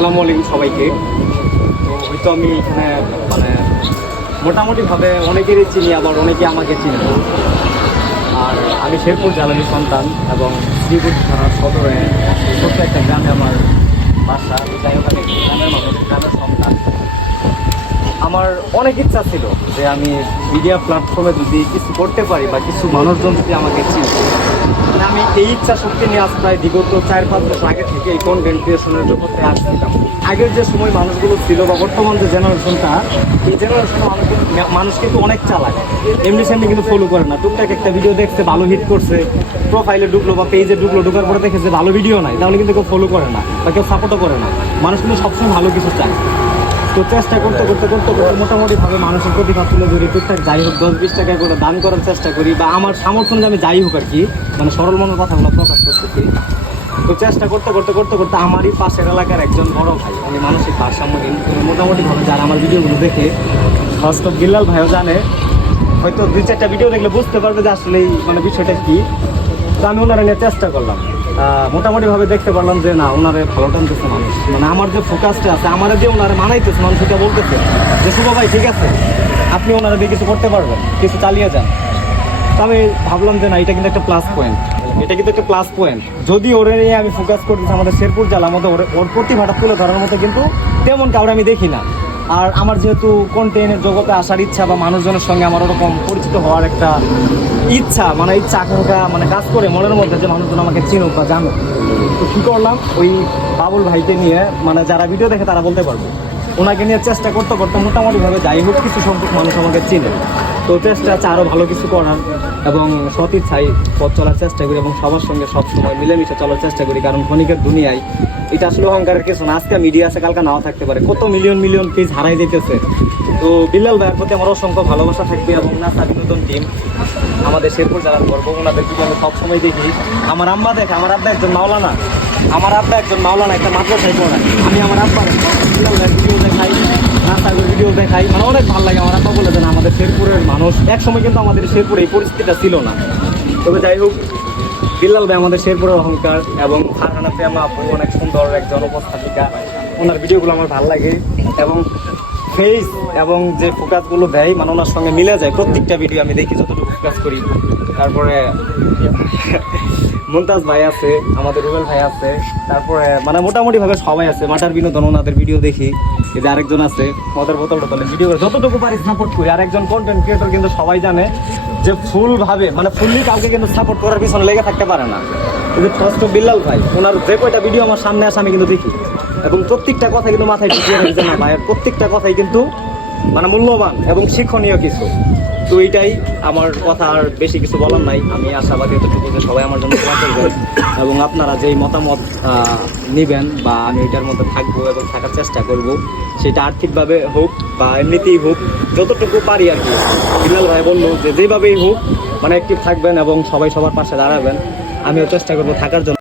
আসসালামু আলাইকুম সবাইকে। তো হয়তো আমি এখানে মানে মোটামুটিভাবে অনেকেরই চিনি, আবার অনেকে আমাকে চিনি আর আমি শেরপুর জ্বালানি সন্তান এবং শ্রীপুর থানার সদরে ছোট্ট একটা গ্রামে আমার বাসা যাই হোক আমি গ্রামের মানুষ গ্রামের সন্তান আমার অনেক ইচ্ছা ছিল যে আমি মিডিয়া প্ল্যাটফর্মে যদি কিছু করতে পারি বা কিছু মানুষজন যদি আমাকে চিনি মানে আমি এই ইচ্ছা শক্তি নিয়ে আজ প্রায় বিগত চার, পাঁচ বছর আগে থেকে এই কন্টেন্ট ক্রিয়েশনের জগতে আসছিলাম। আগের যে সময় মানুষগুলো ছিল বা বর্তমান যে জেনারেশনটা এই জেনারেশনের মানুষ মানুষ কিন্তু অনেক চালাক। এমনি সেমনি কিন্তু ফলো করে না। টুকটাক একটা ভিডিও দেখছে, ভালো হিট করছে প্রোফাইলে ঢুকলো বা পেজে ঢুকলো, ঢুকার পরে দেখেছে ভালো ভিডিও নাই, তাহলে কিন্তু কেউ ফলো করে না বা কেউ সাপোর্টও করে না। মানুষ কিন্তু সবসময় ভালো কিছু চায়। তো চেষ্টা করতে করতে করতে করতে মোটামুটি ভাবে মানুষের প্রতিভা তুলে ধরি টুকটাক যাই হোক দশ বিশ টাকা করে দান করার চেষ্টা করি বা আমার সামর্থ্য আমি যাই হোক আর কি মানে সরল মনের কথাগুলো প্রকাশ করতেছি। তো চেষ্টা করতে করতে করতে করতে আমারই পাশের এলাকার একজন বড় ভাই উনি মানসিক ভারসাম্যহীন উনি মোটামুটি ভাবে যারা আমার ভিডিওগুলো দেখে, বাস্তব বিল্লাল ভাইও জানে, হয়তো দুই চারটা ভিডিও দেখলে বুঝতে পারবে যে আসলে মানে বিষয়টা কি। তো আমি ওনারা নিয়ে চেষ্টা করলাম। মোটামুটিভাবে দেখতে পারলাম যে না, ওনারে ভালো টানতেছে মানুষ। মানে আমার যে ফোকাসটা আছে, আমার যে ওনারে মানাইতেছে, মানুষ এটা বলতেছে। যে শুভ ভাই, ঠিক আছে, আপনি ওনারা দিয়ে কিছু করতে পারবেন, কিছু চালিয়ে যান। তো আমি ভাবলাম যে না, এটা কিন্তু একটা প্লাস পয়েন্ট এটা কিন্তু একটা প্লাস পয়েন্ট যদি ওরে নিয়ে আমি ফোকাস করতেছি আমাদের শেরপুর জেলার মধ্যে, ওর ওর প্রতিভাটা তুলে ধরার মতো কিন্তু তেমন কাউরে আমি দেখি না। আর আমার যেহেতু কন্টেন্টের জগতে আসার ইচ্ছা বা মানুষজনের সঙ্গে আমার ওরকম পরিচিত হওয়ার একটা ইচ্ছা মানে ইচ্ছা আকাঙ্ক্ষা মানে কাজ করে মনের মধ্যে যে মানুষজন আমাকে চিনুক বা জানুক। তো কী করলাম? ওই বাবুল ভাইকে নিয়ে মানে যারা ভিডিও দেখে তারা বলতে পারব। ওনাকে নিয়ে চেষ্টা করতে করতে মোটামুটিভাবে যাই হোক, কিছু সংখ্যক মানুষ আমাকে চিনে। তো চেষ্টা আছে আরও ভালো কিছু করার এবং সৎ ইচ্ছায় পথ চলার চেষ্টা করি এবং সবার সঙ্গে সব সময় মিলেমিশে চলার চেষ্টা করি। কারণ ক্ষণিকের দুনিয়ায় এটা আসলে অহংকারের কিছু না। আজকে মিডিয়া আছে, কালকে নাও থাকতে পারে। কত মিলিয়ন মিলিয়ন পেজ হারাই যেতেছে তো বিল্লাল ভাইয়ের প্রতি আমার অসংখ্য ভালোবাসা থাকবে এবং নাসা বিনোদন টিম আমাদের শেরপুর জেলার গর্ব ওনাদের আমি সবসময় দেখি, আমার আম্মা দেখে, আমার আব্বা একজন মাওলানা, আমার আব্বা একজন মাওলানা, একটা মাদ্রাসায় পড়ায়। আমি আমার আব্বার বিল্লাল ভাইয়ের দেখাই ভিডিও দেখাই। মানে অনেক ভালো লাগে আমার আব্বা বলে দেন আমাদের শেরপুরের মানুষ। এক সময় কিন্তু আমাদের শেরপুরে এই পরিস্থিতিটা ছিল না। তবে যাই হোক, বিল্লাল ভাই আমাদের শেরপুরের অহংকার এবং ফারহানা প্রেমা আপু অনেক সুন্দর একজন উপস্থাপিকা। ওনার ভিডিওগুলো আমার ভালো লাগে এবং ফেস এবং যে ফোকাসগুলো দেয় মানে ওনার সঙ্গে মিলে যায়। প্রত্যেকটা ভিডিও আমি দেখি, যতটুকু ফোকাস করি। তারপরে মুমতাজ ভাই আছে, আমাদের রুবেল ভাই আছে। তারপরে মানে মোটামুটি ভাবে সবাই আছে। মাটার বিনোদন, ওনাদের ভিডিও দেখি। এই যে আরেকজন আছে মদের বোতল টোতলে ভিডিও যতটুকু পারি সাপোর্ট করি। আরেকজন কন্টেন্ট ক্রিয়েটর কিন্তু সবাই জানে যে ফুল ভাবে মানে ফুললি কাউকে কিন্তু সাপোর্ট করার পিছনে লেগে থাকতে পারে না। কিন্তু ফার্স্ট বিল্লাল ভাই, ওনার যে কয়টা ভিডিও আমার সামনে আসে আমি কিন্তু দেখি। এবং প্রত্যেকটা কথা কিন্তু মাথায় ঢুকিয়ে রেখেছে না ভাইয়ের প্রত্যেকটা কথাই কিন্তু মানে মূল্যবান এবং শিক্ষণীয় কিছু। তো এইটাই আমার কথা আর বেশি কিছু বলার নাই। আমি আশাবাদী এতটুকু যে সবাই আমার জন্য দোয়া করবেন এবং আপনারা যেই মতামত নিবেন বা আমি এটার মধ্যে থাকব এবং থাকার চেষ্টা করব, সেটা আর্থিকভাবে হোক বা এমনিতেই হোক, যতটুকু পারি আর কি। বিল্লাল ভাই বলল যে যেভাবেই হোক মানে অ্যাক্টিভ থাকবেন এবং সবাই সবার পাশে দাঁড়াবেন। আমিও চেষ্টা করব থাকার জন্য।